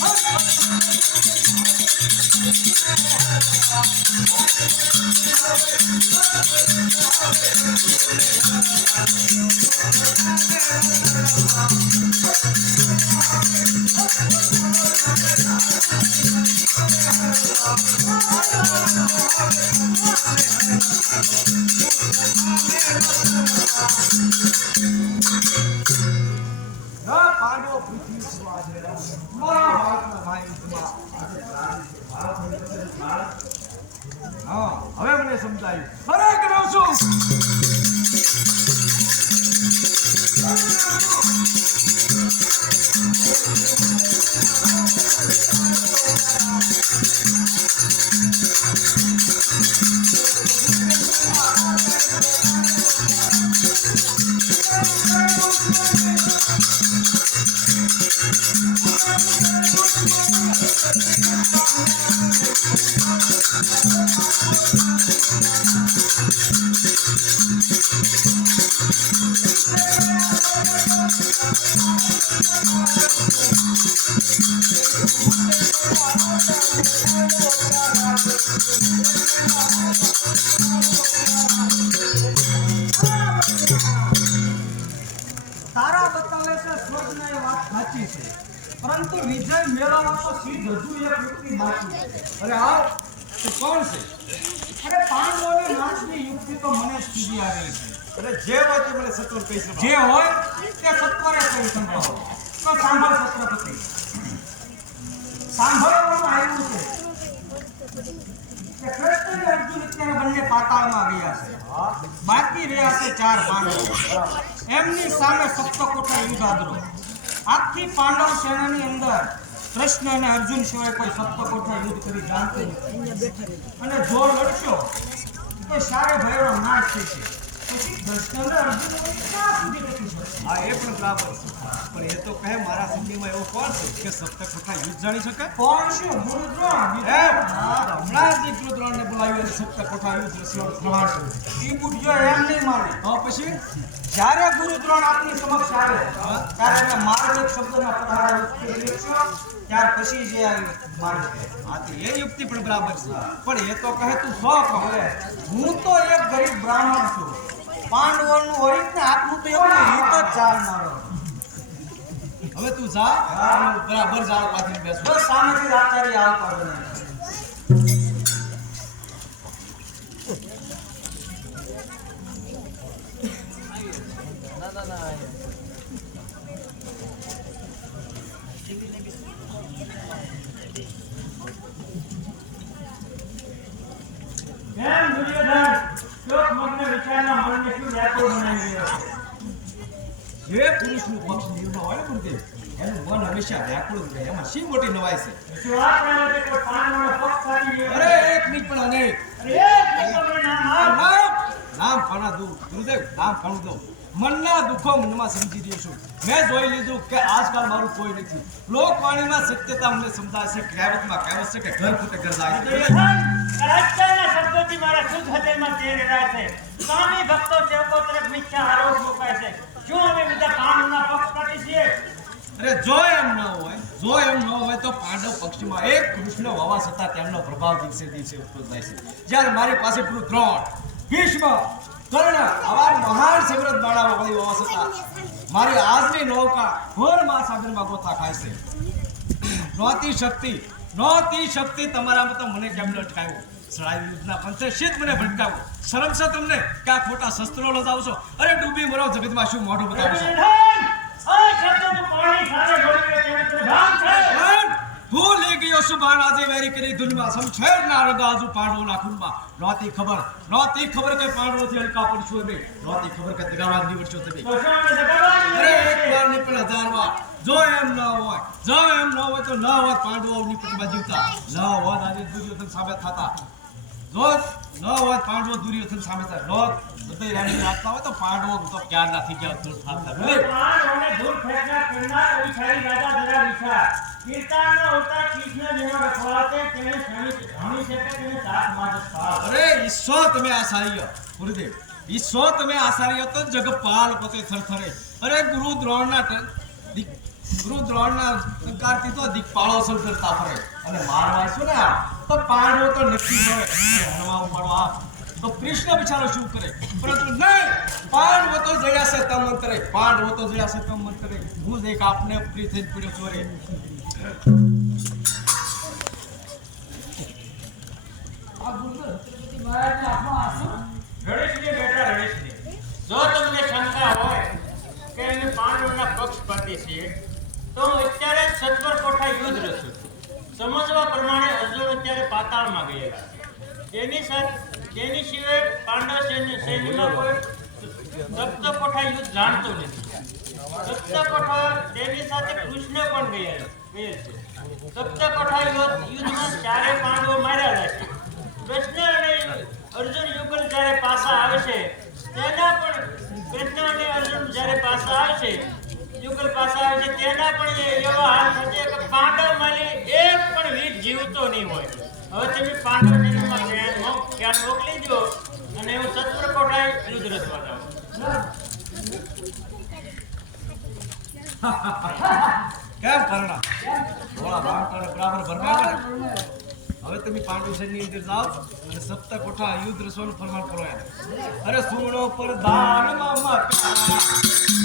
ના હવે મને સમજાયું. અરે કહું છું? પરંતુ વિજય મેળવવા તો સીધ હજુ એક વ્યક્તિ બાકી છે. અરે આવ કોણ છે? અરે પાંડવોની નાશની યુક્તિ તો મને જ આવેલી છે. એટલે જે હોય તે મને સત્વર કહી શકો જે હોય તે સત્વરે કહી સંભળાવો તો સાંભળ છત્રપતિ સાંભળવામાં આવ્યું છે કે કૃષ્ણ અને અર્જુન અત્યારે બંને પાતાળમાં ગયા છે. બાકી રહ્યા છે ચાર પાંડવ. એમની સામે સપ્તકોટા યુદ્ધ આદરો આખી પાંડવ સેનાની અંદર કૃષ્ણ અને અર્જુન સિવાય કોઈ સપ્તકોઠા યુદ્ધ કરી જાણતો અને જો લડશો તો સારે ભયનો નાશ થશે પછી કૃષ્ણ અર્જુન ક્યાં સુધી ટકી શકશે હા એ પણ બરાબર પણ એ તો કહે મારા સિંધીમાં એવો કોણ છે કે સપ્તક કથા યુદ્ધ જાણી શકે? કોણ છે? ગુરુ દ્રોણ એમ હમણાં જ દીકરો દ્રોણને બોલાવી અને સપ્તક કથા યુદ્ધ રસવાનો પ્રમાણ. છે ઈ બુઢિયો એમ નહીં માને. તો પછી? જ્યારે ગુરુ દ્રોણ આપની સમક્ષ આવે ત્યારે એને એક શબ્દના લેશો, ત્યાર પછી જે આ મારશે આથી એ યુક્તિ પણ બરાબર છે. પણ એ તો કહે તું સો કહે. હું તો એક ગરીબ બ્રાહ્મણ છું. પાંડવોનું હોય ને આપનું તો એવું હિત જ જાણનારો હવે તું જા. બરાબર જાળ પાથરીને બેસ. બસ સામેથી રાતારી આચાર્ય આવતા બને કેમ દુર્યોધન શોક મગ્ન વિચારના મનને શું વ્યાકુળ બનાવી રહ્યો છે જે પુરુષનું પક્ષ નિર્ણય હોય ને ગુરુદેવ એનું મન હંમેશા વ્યાકુળ રહે. એમાં શી મોટી નવાઈ છે? અરે એક નહીં પણ અનેક નામ ફણા દઉં ગુરુદેવ નામ ફણું દઉં. મનના દુઃખો મનમાં સમજી રહ્યો છું. મેં જોઈ લીધું કે આજકાલ મારું કોઈ નથી. લોકવાણીમાં સત્યતા મને સમજાય છે કહેવતમાં કહેવત છે કે ઘર ફૂટે ઘર રાજ્યના શબ્દોથી મારા શુદ્ધ હૃદયમાં તેલ રહ્યા છે. સ્વામી ભક્તો સેવકો તરફ મિથ્યા આરોપ મુકાય છે. શું અમે બધા પાંડવના પક્ષપાતી છીએ? અરે જો એમ ન હોય જો એમ ન હોય તો પાંડવ પક્ષમાં એક કૃષ્ણ હોવા છતાં તેમનો પ્રભાવ દિવસે દિવસે ઉત્પન્ન થાય છે. જ્યારે મારી પાસે પૂરું દ્રોણ ભીષ્મ, કર્ણ, આવા મહાન સમૃદ્ધ બાળામાં વળી હોવા છતાં મારી આજની નૌકા ઘોર મહાસાગરમાં ગોથા ખાય છે. શક્તિ નહોતી શક્તિ તમારામાં તો મને કેમ અટકાવ્યો? સળાઈ યુદ્ધના પંથે શીત મને ભટકાવો શરમ તમને કે ખોટા શસ્ત્રો લગાવો છો? અરે ડૂબી મરો, જગતમાં શું મોઢું બતાવો છો. ભૂલી ગયો છું મહારાજે વેરી કરી દુનિયા સમછેર ના રગાજુ પાંડવોના ખૂનમાં. નહોતી ખબર નહોતી ખબર કે પાંડવોથી હલકા પડશો અમે નહોતી ખબર કે દગાવાદ નીવડશો તમે. એક વાર ને પણ હજાર વાર. જો એમ ન હોય, જો એમ ન હોય તો ન હોત પાંડવો અવની પટમાં જીવતા. ન હોત આજે દુર્યોધન સામે થતા. જો ન હોત પાંડવો દુર્યોધન સામે થાય રોત બધા રાણી રાખતા હોય તો પાંડવો તો ક્યાં નથી ગયા દૂર થતા દૂર ફેંકના પેરના કોઈ સારી રાજા, જરા વિચાર. કૃષ્ણ ગુરુ દ્રોણના ગુરુ દ્રોણના તો દીકપાળો અસર કરતા ફરે. અને મારવાય તો પાંડવો તો નક્કી મળે હણવા ઉપાડવા. તો કૃષ્ણ બિચારો શું કરે? પરંતુ નહીં, પાંડવો તો જયાશે તમ અંતરે પાંડવો તો જયાશે તમ અંતરે હું જ એક આપને પ્રી થઈને પીડ્યો છું અરે રણેશને બેટા રણેશને જો તમને શંકા હોય કે અમે પાંડવોના પક્ષપાતી છીએ તો હું અત્યારે જ સત્વર કોઠા યુદ્ધ રચું સમજવા પ્રમાણે અર્જુન અત્યારે પાતાળમાં ગયેલા સાથે એની સિવાય પાંડવ સૈન્ય સૈન્યમાં કોઈ સપ્ત કોઠા યુદ્ધ જાણતો નથી. સપ્ત કોઠા તેની સાથે કૃષ્ણ પણ ગયેલ ગયેલ છે. સપ્ત યુદ્ધમાં ચારે પાંડવો માર્યા છે. અર્જુન યુગલ જ્યારે પાછા છે, તેના પણ કૃષ્ણ અને અર્જુન જ્યારે પાછા છે, યુગલ પાછા છે, તેના પણ એવા હાલ થશે કે પાંડવ માલી એક પણ વીર જીવતો નહીં હોય. હવે તમે પાંડવ જન્મમાં ધ્યાન મોકલી દો અને હું સત્વર કોઠાએ યુદ્ધ કેમ કરણા? થોડા બામટાને બરાબર ભરવા હવે તમે પાંડુ સૈન્ય અંદર જાઓ અને સપ્ત કોઠા યુદ્ધ રસોનું ફરમાન કરો અરે સુણો પર દાનમાં મત.